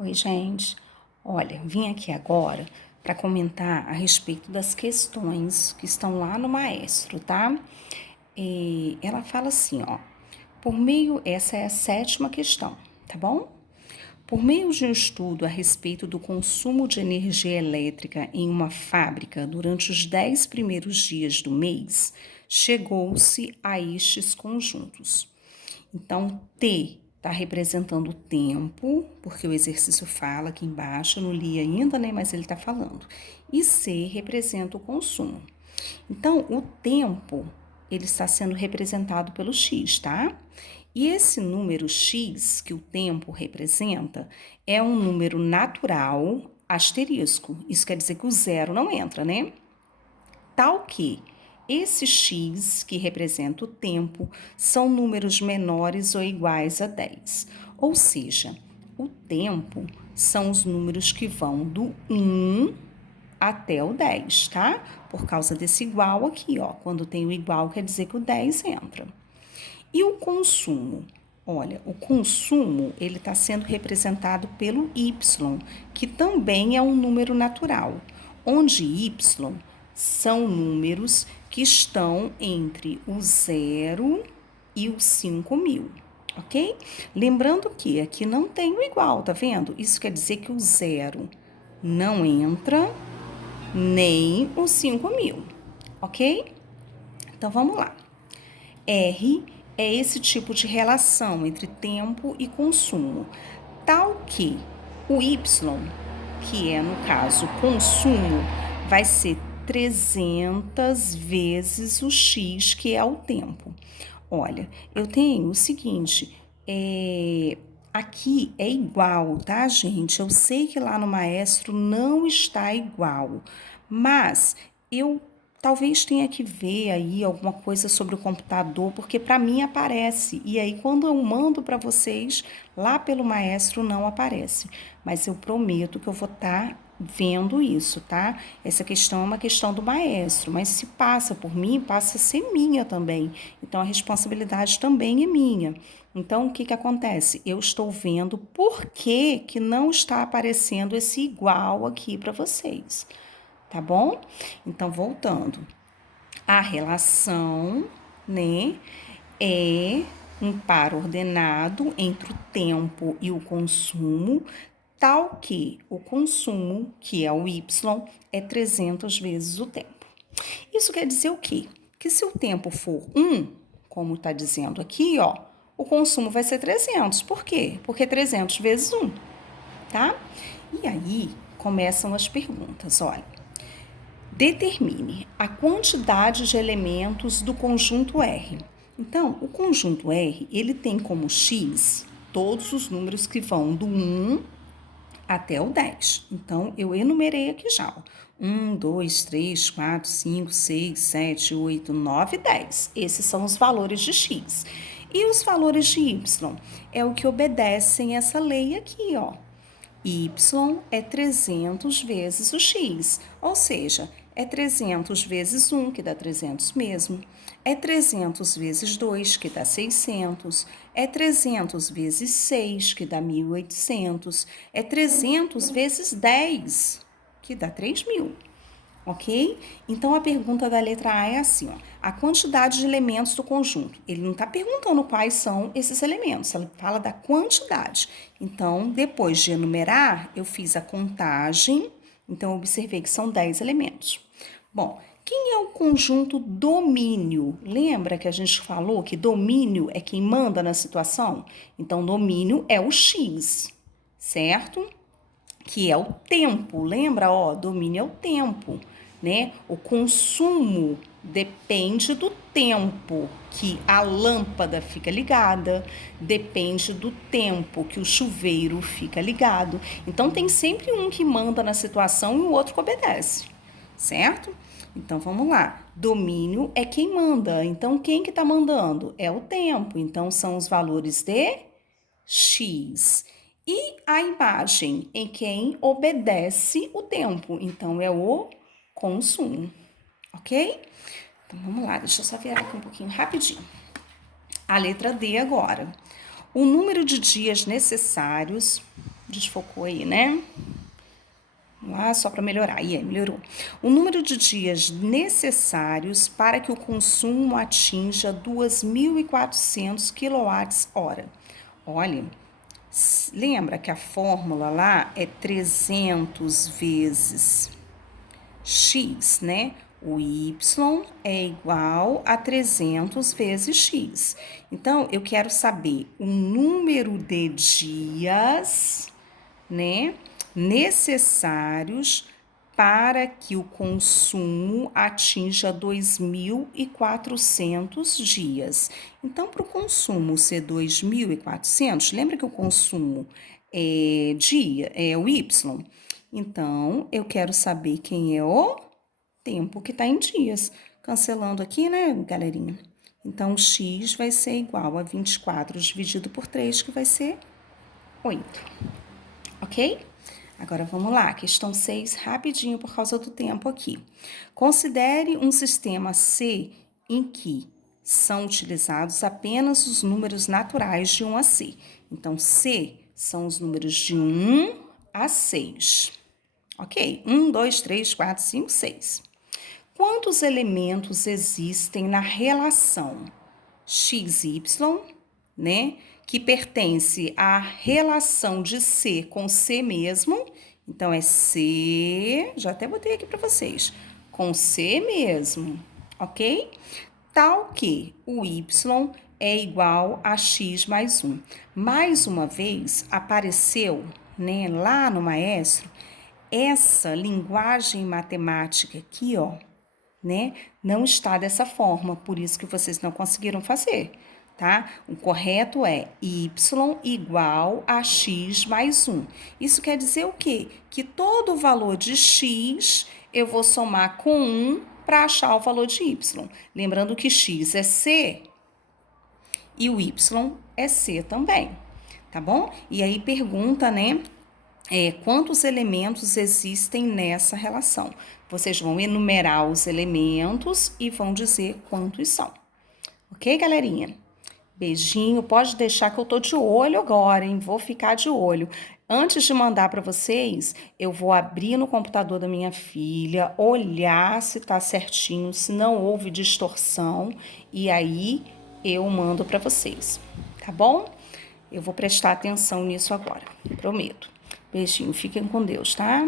Oi, gente. Olha, vim aqui agora para comentar a respeito das questões que estão lá no Maestro, tá? Ela fala assim, ó, essa é a sétima questão, tá bom? Por meio de um estudo a respeito do consumo de energia elétrica em uma fábrica durante os 10 primeiros dias do mês, chegou-se a estes conjuntos. Então, T está representando o tempo, porque o exercício fala aqui embaixo, eu não li ainda, né? Mas ele está falando. E C representa o consumo. Então, o tempo, ele está sendo representado pelo X, tá? E esse número X, que o tempo representa, é um número natural asterisco. Isso quer dizer que o zero não entra, né? Tal que esse x, que representa o tempo, são números menores ou iguais a 10. Ou seja, o tempo são os números que vão do 1 até o 10, tá? Por causa desse igual aqui, ó. Quando tem o igual, quer dizer que o 10 entra. E o consumo? Olha, o consumo, ele está sendo representado pelo y, que também é um número natural, onde y são números que estão entre o 0 e os 5.000, ok? Lembrando que aqui não tem o igual, tá vendo? Isso quer dizer que o 0 não entra, nem os 5.000, ok? Então, vamos lá. R é esse tipo de relação entre tempo e consumo, tal que o Y, que é, no caso, consumo, vai ser 300 vezes o X, que é o tempo. Olha, eu tenho o seguinte, aqui é igual, tá, gente? Eu sei que lá no Maestro não está igual, mas eu talvez tenha que ver aí alguma coisa sobre o computador, porque para mim aparece. E aí, quando eu mando para vocês, lá pelo Maestro não aparece. Mas eu prometo que eu vou estar vendo isso, tá? Essa questão é uma questão do Maestro, mas se passa por mim, passa a ser minha também. Então, a responsabilidade também é minha. Então, o que que acontece? Eu estou vendo por que que não está aparecendo esse igual aqui para vocês, tá bom? Então, voltando. A relação, né, é um par ordenado entre o tempo e o consumo, tal que o consumo, que é o y, é 300 vezes o tempo. Isso quer dizer o quê? Que se o tempo for 1, como está dizendo aqui, ó, o consumo vai ser 300. Por quê? Porque 300 vezes 1, tá? E aí começam as perguntas, olha. Determine a quantidade de elementos do conjunto R. Então, o conjunto R, ele tem como x todos os números que vão do 1 até o 10. Então, eu enumerei aqui já. 1, 2, 3, 4, 5, 6, 7, 8, 9, 10. Esses são os valores de x. E os valores de y é o que obedecem essa lei aqui, ó. Y é 300 vezes o x, ou seja, é 300 vezes 1, que dá 300 mesmo. É 300 vezes 2, que dá 600. É 300 vezes 6, que dá 1.800. É 300 vezes 10, que dá 3.000. Ok? Então, a pergunta da letra A é assim, ó. A quantidade de elementos do conjunto. Ele não está perguntando quais são esses elementos, ele fala da quantidade. Então, depois de enumerar, eu fiz a contagem, então, eu observei que são 10 elementos. Bom, quem é o conjunto domínio? Lembra que a gente falou que domínio é quem manda na situação? Então, domínio é o X, certo? Que é o tempo. Lembra, ó, domínio é o tempo, né? O consumo depende do tempo que a lâmpada fica ligada, depende do tempo que o chuveiro fica ligado. Então tem sempre um que manda na situação e o outro que obedece, certo? Então vamos lá. Domínio é quem manda. Então quem que está mandando? É o tempo. Então são os valores de X. E a imagem em quem obedece o tempo. Então, é o consumo. Ok? Então, vamos lá. Deixa eu só virar aqui um pouquinho rapidinho. A letra D agora. O número de dias necessários Desfocou aí, né? Vamos lá, só para melhorar. E aí, melhorou. O número de dias necessários para que o consumo atinja 2.400 kWh. Olha, lembra que a fórmula lá é 300 vezes x, né? O y é igual a 300 vezes x. Então, eu quero saber o número de dias, né, necessários para que o consumo atinja 2.400 dias. Então, para o consumo ser 2.400, lembra que o consumo é dia, é o y? Então, eu quero saber quem é o tempo que está em dias. Cancelando aqui, né, galerinha? Então, x vai ser igual a 24 dividido por 3, que vai ser 8. Ok? Agora vamos lá, questão 6, rapidinho por causa do tempo aqui. Considere um sistema C em que são utilizados apenas os números naturais de 1 a C. Então, C são os números de 1 a 6. Ok? 1, 2, 3, 4, 5, 6. Quantos elementos existem na relação XY, né, que pertence à relação de C com C mesmo? Então, é C, já até botei aqui para vocês, com C mesmo, ok? Tal que o Y é igual a X mais 1. Mais uma vez, apareceu, né, lá no Maestro, essa linguagem matemática aqui, ó, né? Não está dessa forma, por isso que vocês não conseguiram fazer, tá? O correto é y igual a x mais 1. Isso quer dizer o quê? Que todo o valor de x eu vou somar com 1 para achar o valor de y. Lembrando que x é c e o y é c também, tá bom? E aí pergunta, né? Quantos elementos existem nessa relação? Vocês vão enumerar os elementos e vão dizer quantos são. Ok, galerinha? Beijinho, pode deixar que eu tô de olho agora, hein? Vou ficar de olho. Antes de mandar para vocês, eu vou abrir no computador da minha filha, olhar se tá certinho, se não houve distorção, e aí eu mando para vocês, tá bom? Eu vou prestar atenção nisso agora, prometo. Beijinho, fiquem com Deus, tá?